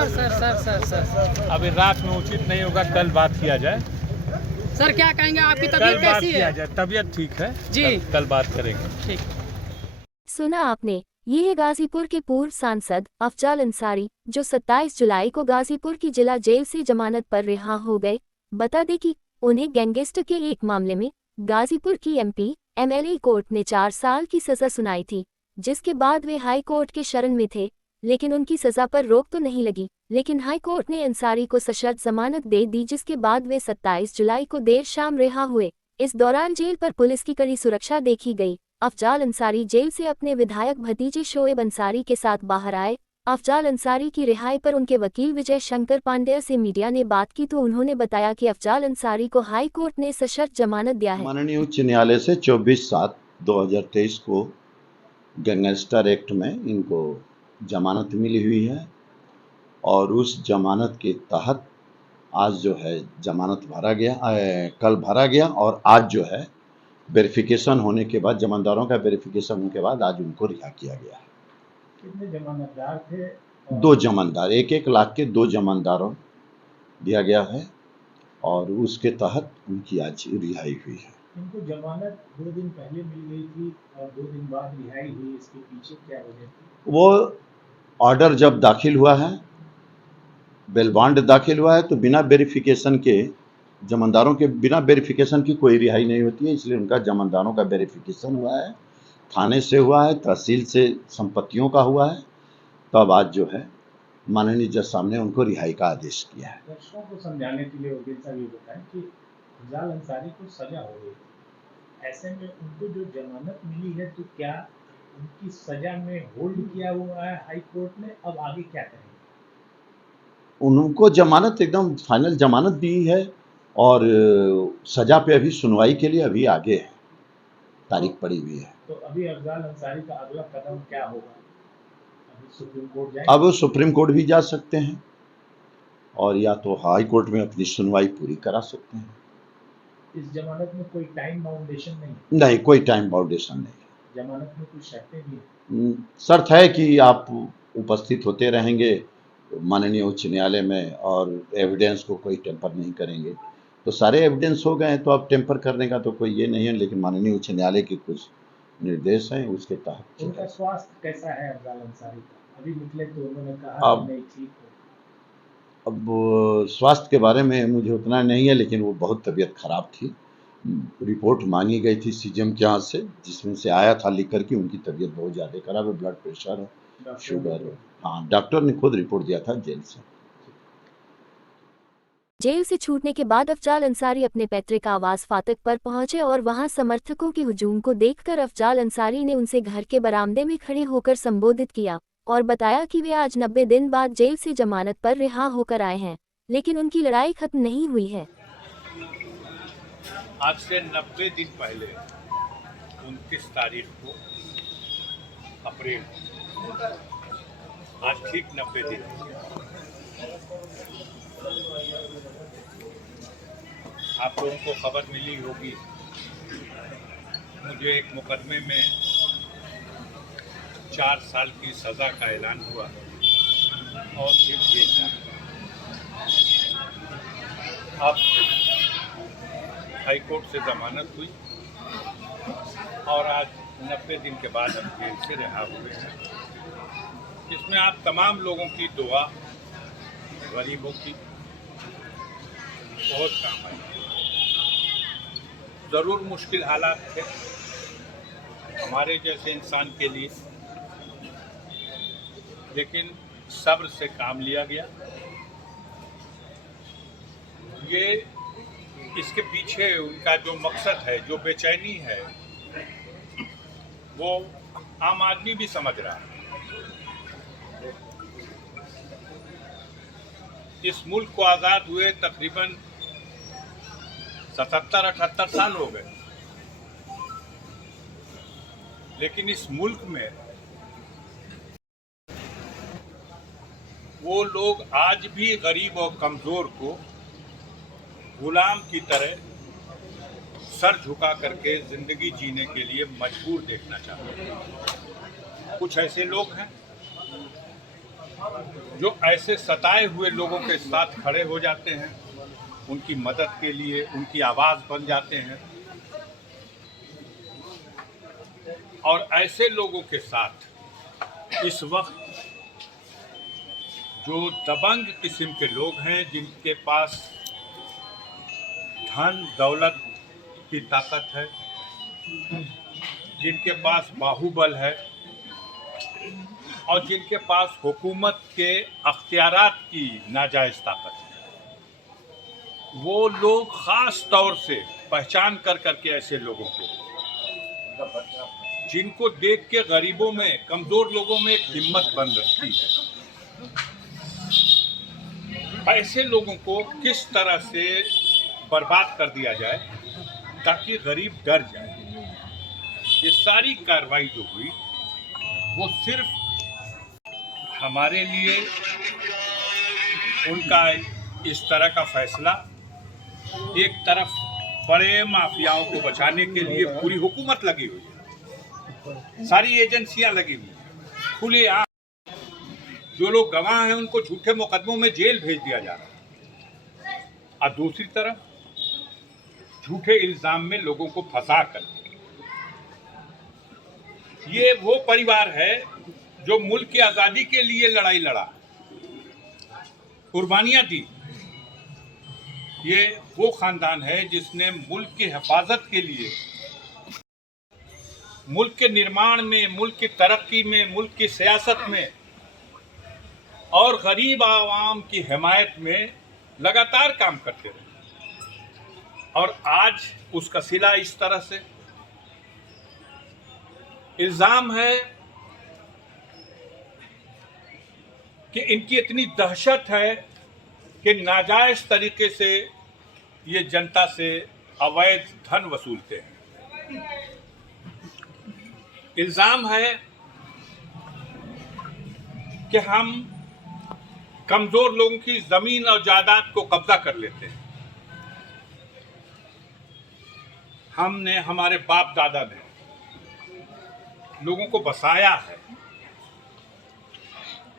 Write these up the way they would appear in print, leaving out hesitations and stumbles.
Sir sir sir sir sir अभी रात में उचित नहीं होगा, कल बात किया जाए। सर क्या कहेंगे, आपकी कल तबीयत बात कैसी किया है? जाए, तबीयत ठीक है जी। कल बात करेंगे। ठीक। सुना आपने, ये है गाजीपुर के पूर्व सांसद अफजाल अंसारी, जो 27 जुलाई को गाजीपुर की जिला जेल से जमानत पर रिहा हो गए। बता दें कि उन्हें गैंगस्टर के एक मामले में गाजीपुर की एमपी एमएलए कोर्ट ने 4 साल की सजा सुनाई थी, जिसके बाद वे हाई कोर्ट के शरण में थे, लेकिन उनकी सजा पर रोक तो नहीं लगी। लेकिन हाई कोर्ट ने अंसारी को सशर्त जमानत दे दी, जिसके बाद वे 27 जुलाई को देर शाम रिहा हुए। इस दौरान जेल पर पुलिस की कड़ी सुरक्षा देखी गई। अफजाल अंसारी जेल से अपने विधायक भतीजे शोएब अंसारी के साथ बाहर आए। अफजाल अंसारी की रिहाई पर उनके वकील विजय शंकर पांडेय से मीडिया ने बात की तो उन्होंने बताया कि अफजाल अंसारी को हाई कोर्ट ने सशर्त जमानत दिया है। माननीय उच्च न्यायालय से 24/7/2023 को गैंगस्टर एक्ट में इनको जमानत मिली हुई है और उस जमानत के तहत आज जो है जमानत भरा गया, कल भरा गया और आज जो है वेरिफिकेशन होने के बाद, जमानतदारों का वेरिफिकेशन होने के बाद आज उनको रिहा किया गया है। कितने जमानतदार थे? 2 जमानतदार, 1-1 लाख के 2 जमानतदारों दिया गया है और उसके तहत उनकी आज रिहाई हुई है। इनको जमानत 2 दिन पहले मिल गई थी और 2 दिन बाद रिहाई हुई, इसके पीछे क्या वजह थी? वो ऑर्डर जब दाखिल हुआ है, बेल बॉन्ड दाखिल हुआ है, तो बिना वेरिफिकेशन के, जमानतदारों के बिना वेरिफिकेशन की कोई रिहाई नहीं होती है, इसलिए उनका जमानतदारों का वेरिफिकेशन हुआ है, थाने से हुआ है, तहसील से संपत्तियों का हुआ है, तब आज जो है माननीय जज साहब ने उनको रिहाई का आदेश किया है। दर्शकों को समझाने के लिए वकील साहब ये बताएं कि अफजाल अंसारी को सजा हो गई, ऐसे में उनको जो जमानत मिली है तो क्या उनकी सजा में होल्ड किया हुआ है हाई कोर्ट ने, अब आगे क्या करेंगे? उनको जमानत एकदम फाइनल जमानत दी है और सजा पे अभी सुनवाई के लिए अभी आगे है, तारीख पड़ी हुई है। तो अभी अफजाल अंसारी का अगला कदम क्या होगा? अभी सुप्रीम कोर्ट जाएंगे? अब वो सुप्रीम कोर्ट भी जा सकते हैं और या तो हाई कोर्ट में अपनी सुनवाई पूरी करा सकते हैं। इस जमानत में कोई टाइम बाउंडेशन नहीं? नहीं, कोई टाइम बाउंडेशन नहीं। जमानत में कुछ शर्तें भी हैं? शर्त है कि आप उपस्थित होते रहेंगे माननीय उच्च न्यायालय में और एविडेंस को कोई टेम्पर नहीं करेंगे। तो सारे एविडेंस हो गए हैं तो अब टेम्पर करने का तो कोई ये नहीं है, लेकिन माननीय उच्च न्यायालय के कुछ निर्देश हैं, उसके तहत। उनका स्वास्थ्य कैसा है अफजाल अंसारी का? अभी निकले तो उन्होंने कहा अब कि नहीं, ठीक हो। अब स्वास्थ्य के बारे में मुझे उतना नहीं है, लेकिन वो बहुत तबीयत खराब थी। रिपोर्ट मांगी गई थी सीजीएम के यहाँ से, जिसमें से आया था लिख कर कि उनकी तबीयत बहुत ज़्यादा खराब है, ब्लड प्रेशर है, शुगर है। हाँ, डॉक्टर ने खुद रिपोर्ट दिया था जेल से। जेल से छूटने के बाद अफजाल अंसारी अपने पैतृक आवास फाटक पर पहुंचे और वहां समर्थकों के हुजूम को देखकर अफजाल अंसारी ने उनसे घर के बरामदे में खड़े होकर संबोधित किया और बताया कि वे आज 90 दिन बाद जेल से जमानत पर रिहा होकर आए हैं, लेकिन उनकी लड़ाई खत्म नहीं हुई है। आज से 90 दिन पहले 29 तारीख को अप्रैल, आज ठीक 90 दिन आप लोगों को खबर मिली होगी, मुझे एक मुकदमे में 4 साल की सज़ा का ऐलान हुआ और फिर जेल जाना। अब हाई कोर्ट से जमानत हुई और आज 90 दिन के बाद हम जेल से रिहा हुए हैं। इसमें आप तमाम लोगों की दुआ, गरीबों की बहुत काम आई। ज़रूर मुश्किल हालात थे हमारे जैसे इंसान के लिए, लेकिन सब्र से काम लिया गया। ये इसके पीछे उनका जो मकसद है, जो बेचैनी है, वो आम आदमी भी समझ रहा है। इस मुल्क को आज़ाद हुए तकरीबन 77-78 साल हो गए, लेकिन इस मुल्क में वो लोग आज भी गरीब और कमज़ोर को गुलाम की तरह सर झुका करके ज़िंदगी जीने के लिए मजबूर देखना चाहते हैं। कुछ ऐसे लोग हैं जो ऐसे सताए हुए लोगों के साथ खड़े हो जाते हैं, उनकी मदद के लिए उनकी आवाज़ बन जाते हैं, और ऐसे लोगों के साथ इस वक्त जो दबंग किस्म के लोग हैं, जिनके पास धन दौलत की ताकत है, जिनके पास बाहुबल है और जिनके पास हुकूमत के अख्तियारात की नाजायज़ ताकत है, वो लोग ख़ास तौर से पहचान करके ऐसे लोगों को, जिनको देख के गरीबों में, कमज़ोर लोगों में एक हिम्मत बन रखती है, ऐसे लोगों को किस तरह से बर्बाद कर दिया जाए ताकि गरीब डर जाए। ये सारी कार्रवाई जो हुई वो सिर्फ हमारे लिए उनका इस तरह का फैसला, एक तरफ बड़े माफियाओं को बचाने के लिए पूरी हुकूमत लगी हुई है, सारी एजेंसियां लगी हुई हैं, खुले आम जो लोग गवाह हैं उनको झूठे मुकदमों में जेल भेज दिया जा रहा है, और दूसरी तरफ झूठे इल्जाम में लोगों को फंसा कर। ये वो परिवार है जो मुल्क की आज़ादी के लिए लड़ाई लड़ा, कुर्बानियां दी। ये वो खानदान है जिसने मुल्क की हिफाजत के लिए, मुल्क के निर्माण में, मुल्क की तरक्की में, मुल्क की सियासत में और गरीब आवाम की हिमायत में लगातार काम करते रहे, और आज उसका सिला इस तरह से। इल्जाम है कि इनकी इतनी दहशत है कि नाजायज तरीके से ये जनता से अवैध धन वसूलते हैं। इल्जाम है कि हम कमजोर लोगों की जमीन और जायदाद को कब्जा कर लेते हैं। हमने, हमारे बाप दादा ने लोगों को बसाया है,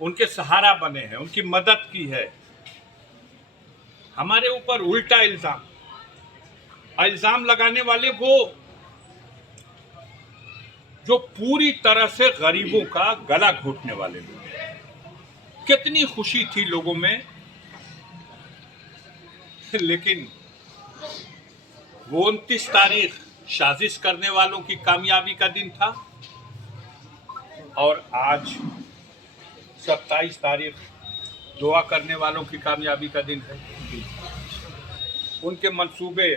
उनके सहारा बने हैं, उनकी मदद की है। हमारे ऊपर उल्टा इल्जाम लगाने वाले वो जो पूरी तरह से गरीबों का गला घोटने वाले लोग। कितनी खुशी थी लोगों में, लेकिन वो 29 तारीख साजिश करने वालों की कामयाबी का दिन था, और आज 27 तारीख दुआ करने वालों की कामयाबी का दिन है। उनके मंसूबे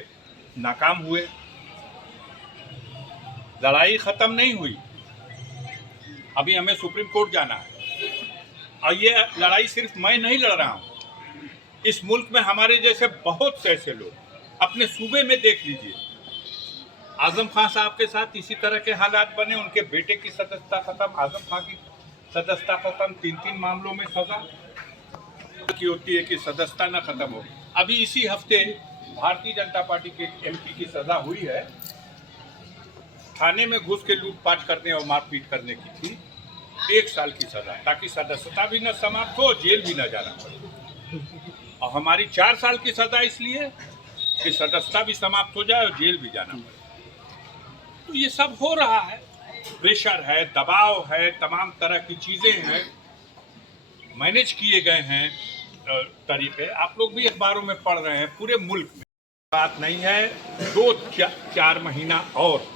नाकाम हुए, लड़ाई ख़त्म नहीं हुई, अभी हमें सुप्रीम कोर्ट जाना है, और ये लड़ाई सिर्फ मैं नहीं लड़ रहा हूँ। इस मुल्क में हमारे जैसे बहुत से ऐसे लोग, अपने सूबे में देख लीजिए, आजम खान साहब के साथ इसी तरह के हालात बने, उनके बेटे की सदस्यता खत्म, आजम खान की सदस्यता खत्म, 3 मामलों में सजा की होती है कि सदस्यता न खत्म हो। अभी इसी हफ्ते भारतीय जनता पार्टी के MP की सजा हुई है, थाने में घुस के लूटपाट करने और मारपीट करने की थी, 1 साल की सजा, ताकि सदस्यता भी न समाप्त हो, जेल भी न जाना पड़े। और हमारी 4 साल की सजा इसलिए कि सदस्यता भी समाप्त हो जाए और जेल भी जाना पड़े। तो ये सब हो रहा है, प्रेशर है, दबाव है, तमाम तरह की चीज़ें हैं, मैनेज किए गए हैं तरीके। आप लोग भी अखबारों में पढ़ रहे हैं, पूरे मुल्क में बात नहीं है। 2-4 महीना और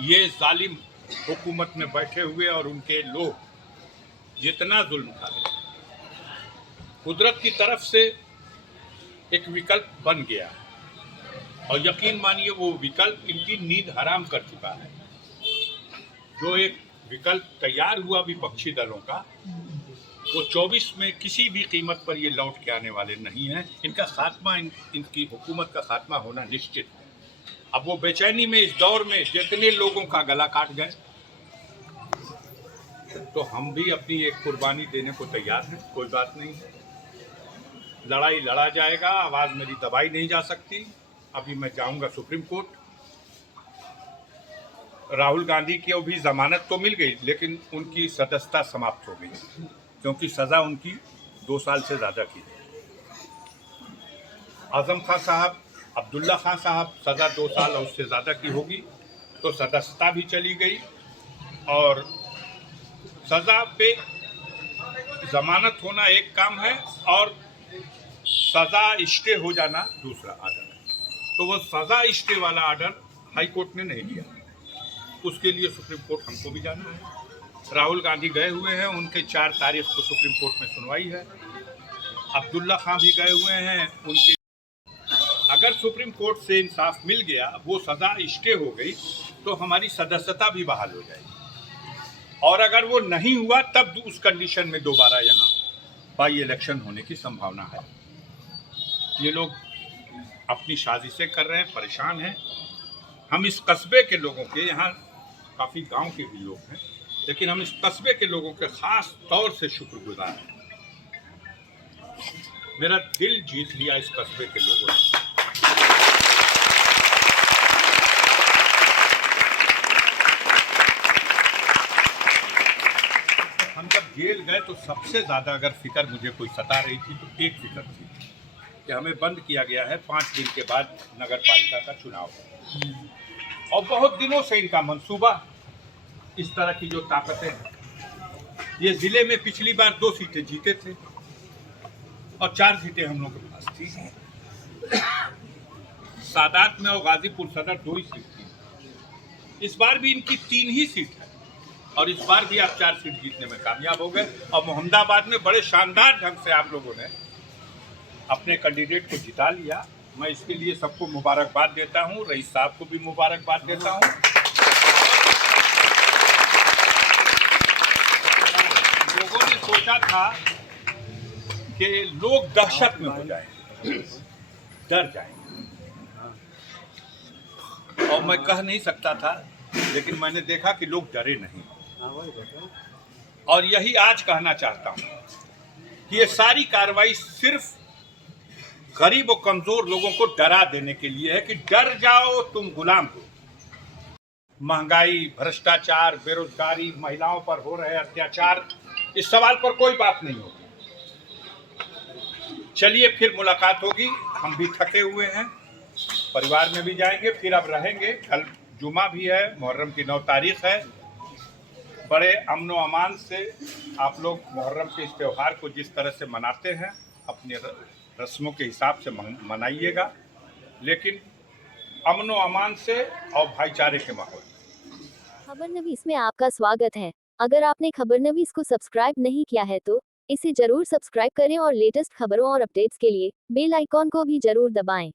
ये जालिम हुकूमत में बैठे हुए और उनके लोग जितना जुल्म खा रहे, कुदरत की तरफ से एक विकल्प बन गया है, और यकीन मानिए वो विकल्प इनकी नींद हराम कर चुका है। जो एक विकल्प तैयार हुआ विपक्षी दलों का, वो 24 में किसी भी कीमत पर ये लौट के आने वाले नहीं हैं। इनका खात्मा, इनकी हुकूमत का खात्मा होना निश्चित है। अब वो बेचैनी में, इस दौर में जितने लोगों का गला काट गए, तो हम भी अपनी एक कुर्बानी देने को तैयार हैं, कोई बात नहीं है। लड़ाई लड़ा जाएगा, आवाज़ मेरी दबाई नहीं जा सकती। अभी मैं जाऊंगा सुप्रीम कोर्ट। राहुल गांधी की भी जमानत तो मिल गई, लेकिन उनकी सदस्यता समाप्त हो गई। क्योंकि सज़ा उनकी 2 साल से ज़्यादा की है। आज़म खां साहब, अब्दुल्ला खां साहब सज़ा 2 साल और उससे ज़्यादा की होगी तो सदस्यता भी चली गई, और सज़ा पे ज़मानत होना एक काम है और सज़ा स्टे हो जाना दूसरा आर्डर है। तो वो सज़ा स्टे वाला आर्डर हाई कोर्ट ने नहीं दिया, उसके लिए सुप्रीम कोर्ट हमको भी जाना है। राहुल गांधी गए हुए हैं, उनके 4 तारीख को सुप्रीम कोर्ट में सुनवाई है। अब्दुल्ला खां भी गए हुए हैं, उनके अगर सुप्रीम कोर्ट से इंसाफ मिल गया, वो सज़ा स्टे हो गई, तो हमारी सदस्यता भी बहाल हो जाएगी। और अगर वो नहीं हुआ तब उस कंडीशन में दोबारा यहाँ बाई इलेक्शन होने की संभावना है। ये लोग अपनी साजिशें कर रहे हैं, परेशान हैं। हम इस कस्बे के लोगों के, यहाँ काफ़ी गांव के भी लोग हैं, लेकिन हम इस कस्बे के लोगों के ख़ास तौर से शुक्रगुजार हैं। मेरा दिल जीत लिया इस कस्बे के लोगों ने। हम जब जेल गए तो सबसे ज़्यादा अगर फिक्र मुझे कोई सता रही थी तो एक फिक्र थी कि हमें बंद किया गया है 5 दिन के बाद नगर पालिका का चुनाव, और बहुत दिनों से इनका मंसूबा, इस तरह की जो ताकतें हैं। ये ज़िले में पिछली बार 2 सीटें जीते थे और 4 सीटें हम लोग के पास थी। सादात में और गाजीपुर सदर 2 ही सीट थी। इस बार भी इनकी 3 ही सीट है और इस बार भी आप 4 सीट जीतने में कामयाब हो गए। और मोहम्मदाबाद में बड़े शानदार ढंग से आप लोगों ने अपने कैंडिडेट को जिता लिया। मैं इसके लिए सबको मुबारकबाद देता हूँ, रईस साहब को भी मुबारकबाद देता हूँ। लोगों ने सोचा था कि लोग दहशत में हो जाएंगे, डर जाएंगे, और मैं कह नहीं सकता था, लेकिन मैंने देखा कि लोग डरे नहीं। और यही आज कहना चाहता हूं कि ये सारी कार्रवाई सिर्फ गरीब और कमजोर लोगों को डरा देने के लिए है कि डर जाओ तुम गुलाम हो। महंगाई, भ्रष्टाचार, बेरोजगारी, महिलाओं पर हो रहे अत्याचार, इस सवाल पर कोई बात नहीं होगी। चलिए फिर मुलाकात होगी। हम भी थके हुए हैं, परिवार में भी जाएंगे, फिर अब रहेंगे। कल जुमा भी है, मुहर्रम की 9 तारीख है। बड़े अमन व अमान से आप लोग मुहर्रम के इस त्यौहार को जिस तरह से मनाते हैं, अपने रस्मों के हिसाब से मनाइएगा, लेकिन अमन व अमान से और भाईचारे के माहौल। खबरनवीस में आपका स्वागत है। अगर आपने खबरनवीस को सब्सक्राइब नहीं किया है तो इसे जरूर सब्सक्राइब करें और लेटेस्ट खबरों और अपडेट्स के लिए बेल आइकॉन को भी जरूर दबाएं।